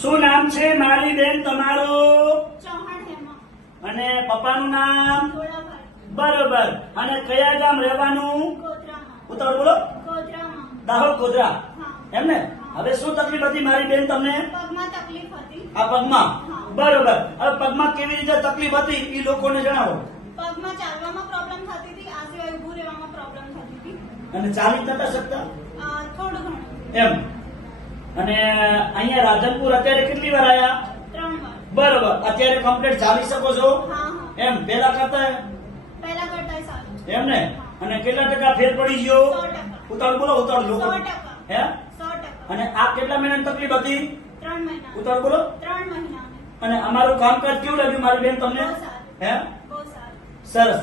શું નામ છે મારી બેન તમારું અને પપ્પાનું નામ? બરોબર. અને કયા ગામ રહેવાનું? ઉતાવળ બોલો. દાહોદ ગોધરા. એમ ને હવે શું તકલીફ હતી મારી બેન તમને? પગમાં તકલીફ હતી. આ પગમાં? બરોબર. હવે પગમાં કેવી રીતે તકલીફ હતી એ લોકોને જણાવો. પગમાં ચાલવામાં પ્રોબ્લેમ થતી હતી. આ સિવાય ઊભું રહેવામાં પ્રોબ્લેમ થતી હતી. અને ચાલી નતા શકતા? થોડું ઘણું. એમ. અને અહીંયા રાધનપુર અત્યારે કેટલી વાર આયા? બરોબર. અત્યારે કમ્પ્લીટ ચાલી શકો છો? એમ પેલા કરતા? એમ ને અને કેટલા ટકા ફેર પડી ગયો. ઉતાળ બોલો ઉતાળ લોકો. હે? અને આ કેટલા મહિનાની તકલીફ હતી? ઉતાળ બોલો. અને અમારું કામકાજ કેવું લાગ્યું મારી બેન તમને? હે? સરસ.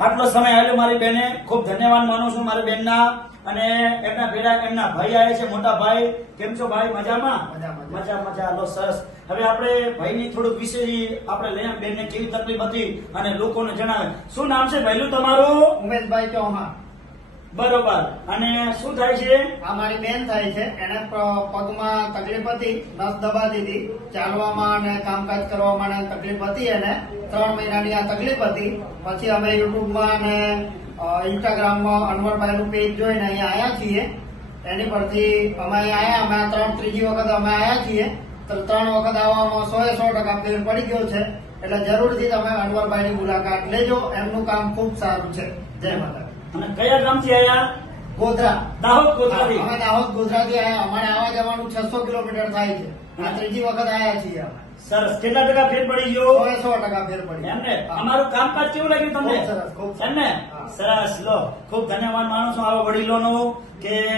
આટલો સમય આવ્યો મારી બેને. ખૂબ ધન્યવાદ માનું છું મારી બેનના. અને એમના ભેડા એમના ભાઈ આવે છે મોટા ભાઈ. કેમ છો ભાઈ? મજામાં? મજા, મજા. લો સરસ. હવે આપણે ભાઈની થોડુંક વિશે આપણે લઈએ બેનને કેવી તકલીફ હતી અને લોકોને જણાવે. શું નામ છે ભાઈલું તમારું? ઉમેશભાઈ ચૌહાણ. બરોબર. અને શું થાય છે? આ મારી બેન થાય છે. એને પગમાં તકલીફ હતી. નસ દબા દીધી ચાલવામાં અને કામકાજ કરવામાં તકલીફ હતી એને. ત્રણ મહિનાની આ તકલીફ હતી. પછી અમે યુટ્યુબમાં અને ઇન્સ્ટાગ્રામમાં અનવરભાઈનું પેજ જોઈને અહીંયા આવ્યા છીએ. એની પરથી અમે અહીંયા આવ્યા અમે આ ત્રણ ત્રીજી વખત અમે આવ્યા છીએ. તો ત્રણ વખત આવવામાં સો એ સો ટકા ફેર પડી ગયો છે. એટલે જરૂરથી તમે અનવરભાઈની મુલાકાત લેજો. એમનું કામ ખૂબ સારું છે. જય માતા અને કયા ગામથી આવ્યા ગોધરા. દાહોદ ગોધરાથી? અમે દાહોદ ગોધરાથી આયા. અમારે આવવા જવાનું છસો કિલોમીટર થાય છે. આ ત્રીજી વખત આયા છીએ અમે. સરસ. કેટલા ટકા ફેર પડી ગયો? સો ટકા ફેર પડી એમ ને અમારું કામકાજ કેવું લાગ્યું તમને? સરસ, ખૂબ સરસ. સરસ લો. ખૂબ ધન્યવાદ માનું છું આવા વડીલોનો કે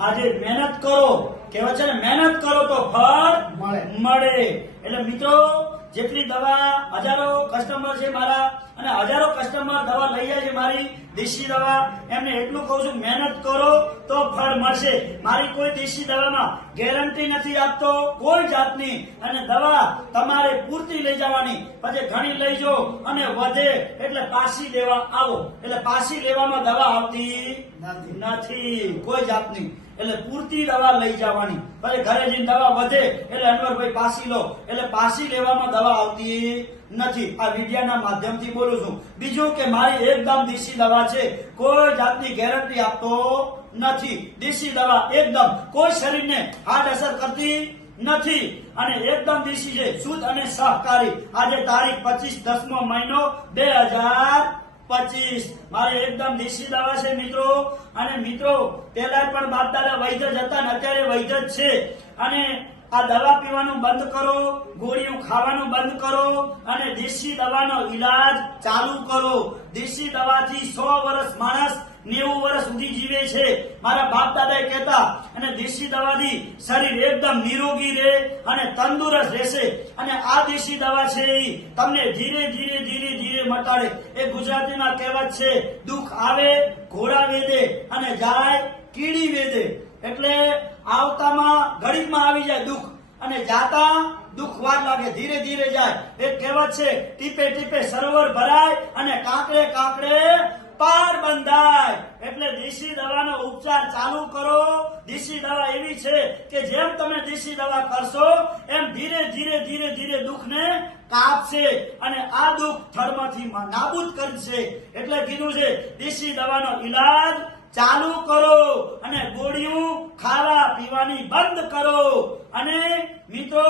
આજે મહેનત કરો. કહેવાય છે ને મહેનત કરો તો ફળ મળે. મળે. એટલે મિત્રો જેટલી દવા હજારો કસ્ટમર છે મારા અને હજારો કસ્ટમર દવા લઈ જાય છે મારી દેશી દવા. એમને એટલું કહું છું, મહેનત કરો તો ફળ મળશે. મારી કોઈ દેશી દવામાં ગેરંટી નથી આપતો કોઈ જાતની. અને દવા તમારે પૂરતી લઈ જવાની. પછી ઘણી લઈ જો અને વધે. એટલે પાછી લેવા આવો. એટલે પાછી લેવામાં દવા આવતી નથી. નથી. કોઈ જાતની. એટલે પૂરતી દવા લઈ જવાની. પછી ઘરે જઈને દવા વધે, એટલે અનવરભાઈ પાસી લો. એટલે પાસી લેવામાં દવા આવતી નથી. આ વિડિયાના માધ્યમથી બોલું છું. બીજું કે મારી એકદમ દેશી દવા છે. કોઈ જાતની ગેરંટી આપતો નથી. દેશી દવા એકદમ. કોઈ શરીરને હાર્ડ અસર કરતી નથી. અને એકદમ દેશી છે. શુદ્ધ અને સહકારી. આજે તારીખ પચીસ દસમો મહિનો, બે હજાર પચીસ. મારે એકદમ દેશી દવા છે મિત્રો. અને મિત્રો પેલા પણ બાપ દાદા વૈધ જ હતા અત્યારે વૈધ જ છે. અને આ દવા પીવાનું બંધ કરો, ગોળીઓ ખાવાનું બંધ કરો અને દેશી દવાનો ઈલાજ ચાલુ કરો. દેશી દવાથી સો વર્ષ માણસ નેવું વર્ષ સુધી જીવે છે. મારા બાપ દાદા કહેતા, અને દેશી દવાથી શરીર એકદમ નિરોગી રહે અને તંદુરસ્ત રહેશે. અને આ દેશી દવા છે એ તમને ધીરે ધીરે ધીરે ધીરે મટાડે. એ ગુજરાતીમાં કહેવત છે, દુઃખ આવે, ઘોડા વેદે અને જાય, કીડી વેદે. એટલે આવતામાં ગરીબમાં આવી જાય દુઃખ. અને જાતા દુઃખ વાર લાગે, ધીરે ધીરે જાય. એક કહેવત છે, ટીપે ટીપે સરોવર ભરાય અને કાંકરે કાંકરે પાર બંધાય. એટલે દેશી દવાનો ઉપચાર ચાલુ કરો. દેશી દવા એવી છે કે જેમ તમે દેશી દવા કરશો એમ ધીરે ધીરે ધીરે ધીરે દુઃખને કાપશે અને આ દુઃખ થર્મથી નાબૂદ કરશે. એટલે કીધું છે, દેશી દવાનો ઈલાજ ચાલુ કરો અને ગોળીઓ ખાવા પીવાની બંધ કરો. અને મિત્રો,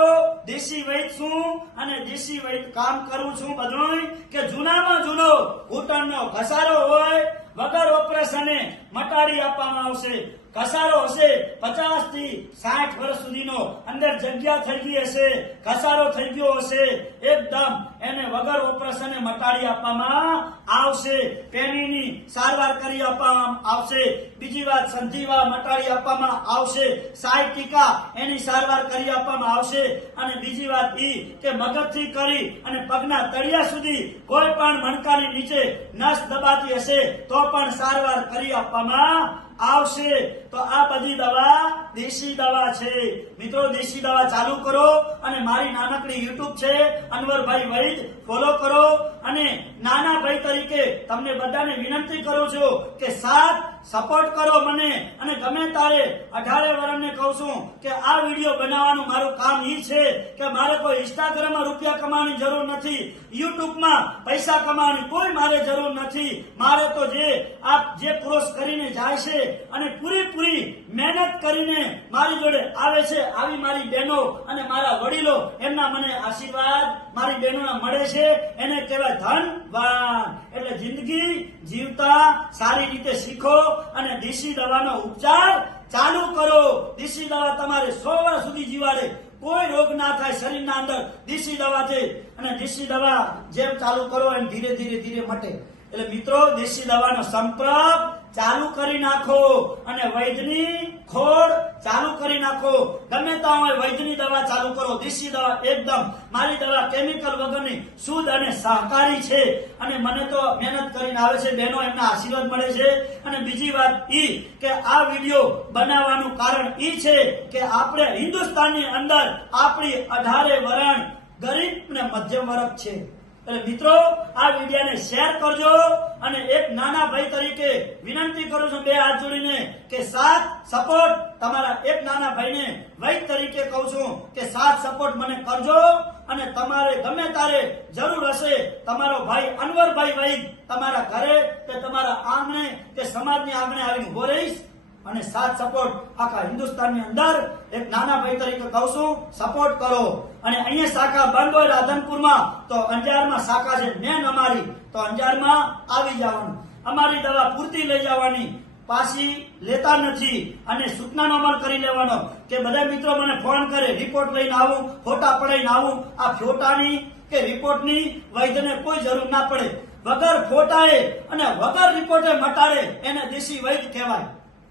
દેશી વૈદ છું અને દેશી વૈદ કામ કરું છું બધું કે જૂનામાં જૂનો ઘૂંટણનો ઘસારો હોય, વગર ઓપરેશને મટાડી આપવામાં આવશે. ઘસારો હશે. પચાસથી સાઠ વર્ષ સુધીનો અંદર જગ્યા થઈ ગઈ હશે. ઘસારો થઈ ગયો હશે. એકદમ એને વગર ઓપરેશને મટાડી આપવામાં આવશે. પેનીની સારવાર કરી આપવામાં આવશે. બીજી વાત, સંધિવા મટાડી આપવામાં આવશે. સાઈ ટીકા એની સારવાર કરી આપવામાં આવશે. અને બીજી વાત ઈ કે મગજથી કરી અને પગના તળિયા સુધી કોઈ પણ મણકાની નીચે નસ દબાતી હશે તો પણ સારવાર કરી આપવામાં આવશે, તો આ બધી દવા દેશી દવા છે. મિત્રો, દેશી દવા ચાલુ કરો અને મારી નાનકડી યુટ્યુબ છે, અનવરભાઈ વૈદ. ફોલો કરો અને નાના ભાઈ તરીકે તમને બધાને વિનંતી કરું છું કે સાત સપોર્ટ કરો મને અને ગમે તારે અઢારે વર્ષને કહું છું કે આ વીડિયો બનાવવાનું મારું કામ ઈ છે કે મારે કોઈ ઇન્સ્ટાગ્રામમાં રૂપિયા કમાવાની જરૂર નથી યુટ્યુબમાં પૈસા કમાવાની કોઈ મારે જરૂર નથી. મારે તો જે આ જે ક્રોસ કરીને જાય છે અને પૂરેપૂરી મહેનત કરીને મારી જોડે આવે છે, આવી મારી બહેનો અને મારા વડીલો, એમના મને આશીર્વાદ મારી બહેનોના મળે છે. એને કહેવાય ધનવાન. એટલે જિંદગી જીવતા સારી રીતે શીખો. અને દેશી દવાનો ઉપચાર ચાલુ કરો. દેશી દવા તમારે સો વર્ષ સુધી જીવાડે. કોઈ રોગ ના થાય શરીરના અંદર. દેશી દવાથી અને દેશી દવા જેમ ચાલુ કરો એમ ધીરે ધીરે ધીરે મટે. એટલે મિત્રો, દેશી દવાનો સંપર્ક ચાલુ કરી નાખો અને વૈદ્યની ખોડ ચાલુ કરી નાખો. ગમે તો હોય વૈદ્યની દવા ચાલુ કરો, દેશી દવા એકદમ. મારી દવા કેમિકલ વગરની શુદ્ધ અને સહકારી છે. અને મને તો મહેનત કરીને આવે છે, બહેનો એમના આશીર્વાદ મળે છે. અને બીજી વાત ઈ કે આ વીડિયો બનાવવાનું કારણ ઈ છે કે આપણે હિન્દુસ્તાનની અંદર આપણી અઢારે વરણ ગરીબ અને મધ્યમ વર્ગ છે. એટલે મિત્રો, આ વિડીયોને શેર કરજો અને એક નાના ભાઈ તરીકે વિનંતી કરું છું બે હાથ જોડીને કે સાથ સપોર્ટ તમારા એક નાના ભાઈને વૈદ તરીકે કહું છું કે સાથ સપોર્ટ મને કરજો અને તમારે ગમે તારે જરૂર હશે તમારો ભાઈ અનવરભાઈ વૈદ તમારા ઘરે કે તમારા આંગણે કે સમાજની આંગણે આવીને ઊભો રહીશ. અને સાથ સપોર્ટ આખા હિન્દુસ્તાનની અંદર એક નાના ભાઈ તરીકે કહું છું સપોર્ટ કરો. અને અહીંયા શાખા બંધ હોય રાધનપુરમાં, તો અંજારમાં શાખા છે મેન અમારી, તો અંજારમાં આવી જવાનું. અમારી દવા પૂરતી લઈ જવાની, પાછી લેતા નથી. અને સૂચનાનો અમલ કરી લેવાનો કે બધા મિત્રો મને ફોન કરે રિપોર્ટ લઈને આવું, ફોટા પડાઈને આવું. આ ફોટાની કે રિપોર્ટની વૈદ્યને કોઈ જરૂર ના પડે. વગર ફોટાએ અને વગર રિપોર્ટે મટાડે, એને દેશી વૈદ્ય કહેવાય.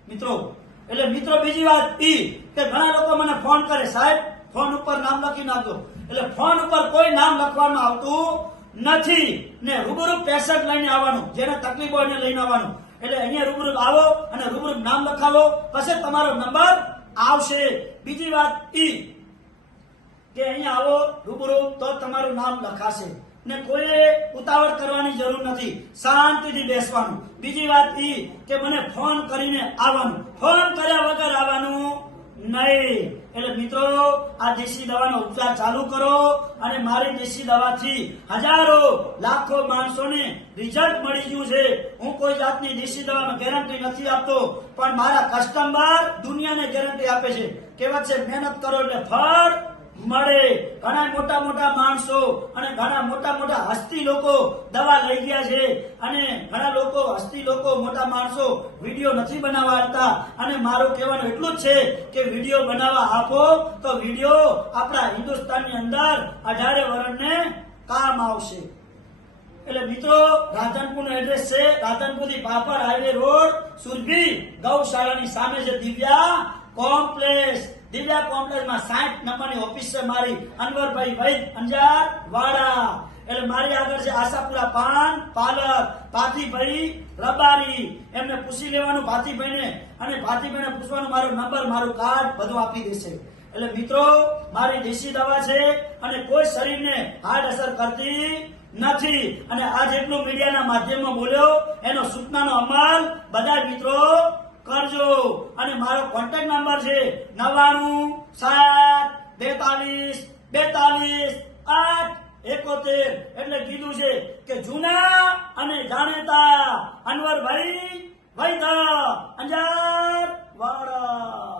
મિત્રો, એટલે મિત્રો, બીજી વાત ઈ કે ઘણા લોકો મને ફોન કરે, સાહેબ ફોન ઉપર નામ લખી નાખજો. એટલે ફોન ઉપર કોઈ નામ લખવામાં આવતું નથી ને રૂબરૂ પેશન્ટ લઈને આવવાનું, જેને તકલીફ હોય એને લઈને આવવાનું. એટલે અહીંયા રૂબરૂ આવો અને રૂબરૂ નામ લખાવો, પછી તમારો નંબર આવશે. બીજી વાત ઈ કે અહીંયા આવો રૂબરૂ તો તમારું નામ લખાશે. ને કોઈએ ઉતાવળ કરવાની જરૂર નથી. શાંતિથી બેસવાનું. બીજી વાત ઈ કે મને ફોન કરીને આવવાનું. ફોન કર્યા વગર આવવાનું નહીં. એટલે મિત્રો, આ દેશી દવાનો ઉપચાર ચાલુ કરો અને મારી દેશી દવાથી હજારો, લાખો માણસોને રિઝલ્ટ મળી ગયું છે. હું કોઈ જાતની દેશી દવામાં ગેરંટી નથી આપતો, પણ મારા કસ્ટમર દુનિયાને ગેરંટી આપે છે. કહેવત છે, મહેનત કરો એટલે ફળ મળે. ઘણા મોટા મોટા માણસો અને ઘણા મોટા મોટા હસ્તી લોકો દવા લઈ ગયા છે. અને ઘણા લોકો હસ્તી લોકો મોટા માણસો વીડિયો નથી બનાવતા. અને મારું કહેવાનું એટલું જ છે કે વીડિયો બનાવવા આપો તો વીડિયો આપણા હિન્દુસ્તાનની અંદર અઢારે વર્ણને કામ આવશે. એટલે મિત્રો રાધનપુરનું એડ્રેસ છે. રાધનપુરથી પાપડ હાઈવે રોડ સુરભી ગૌશાળાની સામે છે દિવ્યા કોમ્પ્લેક્સ દિવ્યા કોમ્પ્લેક્સમાં સાઠ નંબરની ઓફિસ છે મારી અનવરભાઈ વૈદ અંજાર વાડા એટલે મારી આગળ છે આશાપુરા પાન પાલક ભાતીભાઈ રબારી. એમને પૂછી લેવાનું ભાતીભાઈને અને ભાતીભાઈને પૂછવાનું મારો નંબર, મારું કાર્ડ બધું આપી દેશે. એટલે મિત્રો, મારી દેશી દવા છે અને કોઈ શરીરને હાર્ડ અસર કરતી નથી. અને આ જેટલું મીડિયાના માધ્યમમાં બોલ્યો, એનો સૂચનાનો અમલ. બધા મિત્રો કરજો. અને મારો કોન્ટેક્ટ નંબર છે નવ્વાણું સાત બેતાલીસ બેતાલીસ આઠ એકોતેર. એટલે કીધું છે કે જૂના અને જાણીતા અનવરભાઈ વૈદ અંજાર વાડા.